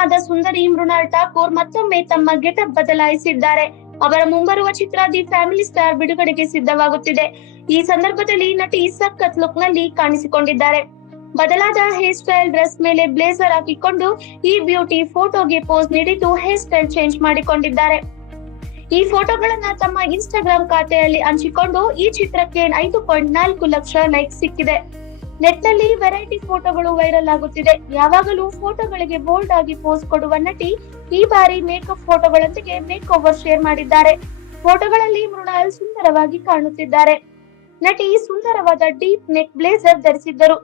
ಸಿನಿಮಾದ ಸುಂದರಿ ಮೃಣಾಲ್ ಠಾಕೂರ್ ಮತ್ತೊಮ್ಮೆ ತಮ್ಮ ಗೆಟಪ್ ಬದಲಾಯಿಸಿದ್ದಾರೆ. ಅವರ ಮುಂಬರುವ ಚಿತ್ರ ದಿ ಫ್ಯಾಮಿಲಿ ಸ್ಟಾರ್ ಬಿಡುಗಡೆಗೆ ಸಿದ್ಧವಾಗುತ್ತಿದೆ. ಈ ಸಂದರ್ಭದಲ್ಲಿ ನಟಿ ಸಖತ್ ಲುಕ್ ನಲ್ಲಿ ಕಾಣಿಸಿಕೊಂಡಿದ್ದಾರೆ. ಬದಲಾದ ಹೇರ್ ಸ್ಟೈಲ್, ಡ್ರೆಸ್ ಮೇಲೆ ಬ್ಲೇಸರ್ ಹಾಕಿಕೊಂಡು ಈ ಬ್ಯೂಟಿ ಫೋಟೋಗೆ ಪೋಸ್ ನೀಡಿದ್ದು ಹೇರ್ ಸ್ಟೈಲ್ ಚೇಂಜ್ ಮಾಡಿಕೊಂಡಿದ್ದಾರೆ. ಈ ಫೋಟೋಗಳನ್ನ ತಮ್ಮ ಇನ್ಸ್ಟಾಗ್ರಾಮ್ ಖಾತೆಯಲ್ಲಿ ಹಂಚಿಕೊಂಡು ಈ ಚಿತ್ರಕ್ಕೆ 5.4 ಲಕ್ಷ ಲೈಕ್ ಸಿಕ್ಕಿದೆ. ನೆಟ್ ನಲ್ಲಿ ವೆರೈಟಿ ಫೋಟೋಗಳು ವೈರಲ್ ಆಗುತ್ತಿದೆ. ಯಾವಾಗಲೂ ಫೋಟೋಗಳಿಗೆ ಬೋಲ್ಡ್ ಆಗಿ ಪೋಸ್ ಕೊಡುವ ನಟಿ ಈ ಬಾರಿ ಮೇಕಪ್ ಫೋಟೋಗಳೊಂದಿಗೆ ಮೇಕ್ ಓವರ್ ಶೇರ್ ಮಾಡಿದ್ದಾರೆ. ಫೋಟೋಗಳಲ್ಲಿ ಮೃಣಾಲ್ ಸುಂದರವಾಗಿ ಕಾಣುತ್ತಿದ್ದಾರೆ. ನಟಿ ಸುಂದರವಾದ ಡೀಪ್ ನೆಕ್ ಬ್ಲೇಸರ್ ಧರಿಸಿದ್ದರು.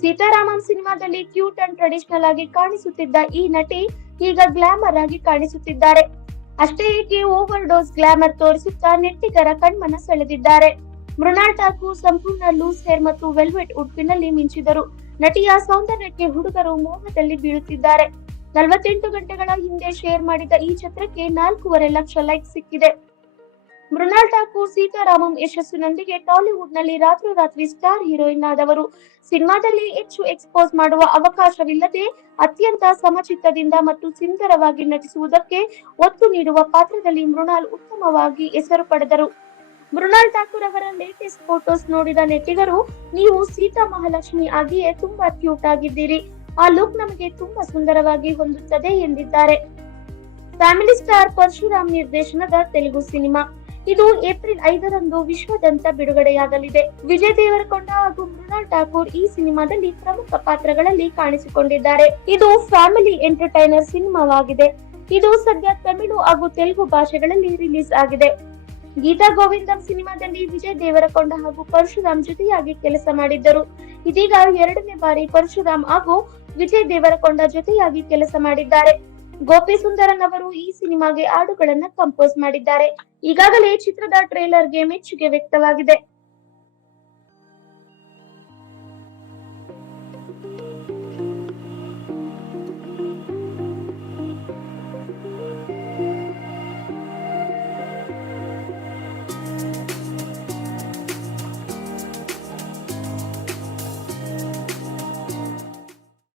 ಸೀತಾರಾಮನ್ ಸಿನಿಮಾದಲ್ಲಿ ಕ್ಯೂಟ್ ಅಂಡ್ ಟ್ರೆಡಿಷನಲ್ ಆಗಿ ಕಾಣಿಸುತ್ತಿದ್ದ ಈ ನಟಿ ಈಗ ಗ್ಲಾಮರ್ ಆಗಿ ಕಾಣಿಸುತ್ತಿದ್ದಾರೆ. ಅಷ್ಟೇ ಏಕೆ ಓವರ್ ಡೋಸ್ ಗ್ಲಾಮರ್ ತೋರಿಸುತ್ತಾ ನೆಟ್ಟಿಗರ ಕಣ್ಮನ ಸೆಳೆದಿದ್ದಾರೆ. ಮೃಣಾಲ್ ಠಾಕೂರ್ ಸಂಪೂರ್ಣ ಲೂಸ್ ಹೇರ್ ಮತ್ತು ವೆಲ್ವೆಟ್ ಉಡುಪಿನಲ್ಲಿ ಮಿಂಚಿದರು. ನಟಿಯ ಸೌಂದರ್ಯಕ್ಕೆ ಹುಡುಗರು ಮೋಹದಲ್ಲಿ ಬೀಳುತ್ತಿದ್ದಾರೆ. 48 ಗಂಟೆಗಳ ಹಿಂದೆ ಶೇರ್ ಮಾಡಿದ ಈ ಚಿತ್ರಕ್ಕೆ 4.5 ಲಕ್ಷ ಲೈಕ್ ಸಿಕ್ಕಿದೆ. ಮೃಣಾಲ್ ಠಾಕೂರ್ ಸೀತಾರಾಮಂ ಯಶಸ್ಸಿನೊಂದಿಗೆ ಟಾಲಿವುಡ್ ನಲ್ಲಿ ರಾತ್ರೋರಾತ್ರಿ ಸ್ಟಾರ್ ಹೀರೋಯಿನ್ ಆದವರು. ಸಿನಿಮಾದಲ್ಲಿ ಹೆಚ್ಚು ಎಕ್ಸ್ಪೋಸ್ ಮಾಡುವ ಅವಕಾಶವಿಲ್ಲದೆ ಅತ್ಯಂತ ಸಮಚಿತ್ತದಿಂದ ಮತ್ತು ಸುಂದರವಾಗಿ ನಟಿಸುವುದಕ್ಕೆ ಒತ್ತು ನೀಡುವ ಪಾತ್ರದಲ್ಲಿ ಮೃಣಾಲ್ ಉತ್ತಮವಾಗಿ ಹೆಸರು ಪಡೆದರು. ಮೃಣಾಲ್ ಠಾಕೂರ್ ಅವರ ಲೇಟೆಸ್ಟ್ ಫೋಟೋಸ್ ನೋಡಿದ ನೆಟ್ಟಿಗರು, ನೀವು ಸೀತಾ ಮಹಾಲಕ್ಷ್ಮಿ ಆಗಿಯೇ ತುಂಬಾ ಕ್ಯೂಟ್ ಆಗಿದ್ದೀರಿ, ಆ ಲುಕ್ ನಮಗೆ ತುಂಬಾ ಸುಂದರವಾಗಿ ಹೊಂದುತ್ತದೆ ಎಂದಿದ್ದಾರೆ. ಫ್ಯಾಮಿಲಿ ಸ್ಟಾರ್ ಪರಶುರಾಮ್ ನಿರ್ದೇಶನದ ತೆಲುಗು ಸಿನಿಮಾ. ಇದು ಏಪ್ರಿಲ್ 5ರಂದು ವಿಶ್ವಾದ್ಯಂತ ಬಿಡುಗಡೆಯಾಗಲಿದೆ. ವಿಜಯ್ ದೇವರಕೊಂಡ ಹಾಗೂ ಮೃಣಾಲ್ ಠಾಕೂರ್ ಈ ಸಿನಿಮಾದಲ್ಲಿ ಪ್ರಮುಖ ಪಾತ್ರಗಳಲ್ಲಿ ಕಾಣಿಸಿಕೊಂಡಿದ್ದಾರೆ. ಇದು ಫ್ಯಾಮಿಲಿ ಎಂಟರ್ಟೈನರ್ ಸಿನಿಮಾವಾಗಿದೆ. ಇದು ಸದ್ಯ ತಮಿಳು ಹಾಗೂ ತೆಲುಗು ಭಾಷೆಗಳಲ್ಲಿ ರಿಲೀಸ್ ಆಗಿದೆ. ಗೀತಾ ಗೋವಿಂದಂ ಸಿನಿಮಾದಲ್ಲಿ ವಿಜಯ್ ದೇವರಕೊಂಡ ಹಾಗೂ ಪರಶುರಾಮ್ ಜೊತೆಯಾಗಿ ಕೆಲಸ ಮಾಡಿದ್ದರು. ಇದೀಗ 2ನೇ ಬಾರಿ ಪರಶುರಾಮ್ ಹಾಗೂ ವಿಜಯ್ ದೇವರಕೊಂಡ ಜೊತೆಯಾಗಿ ಕೆಲಸ ಮಾಡಿದ್ದಾರೆ. ಗೋಪಿ ಸುಂದರನ್ ಅವರು ಈ ಸಿನಿಮಾಗೆ ಹಾಡುಗಳನ್ನ ಕಂಪೋಸ್ ಮಾಡಿದ್ದಾರೆ. ಈಗಾಗಲೇ ಚಿತ್ರದ ಟ್ರೇಲರ್ಗೆ ಮೆಚ್ಚುಗೆ ವ್ಯಕ್ತವಾಗಿದೆ.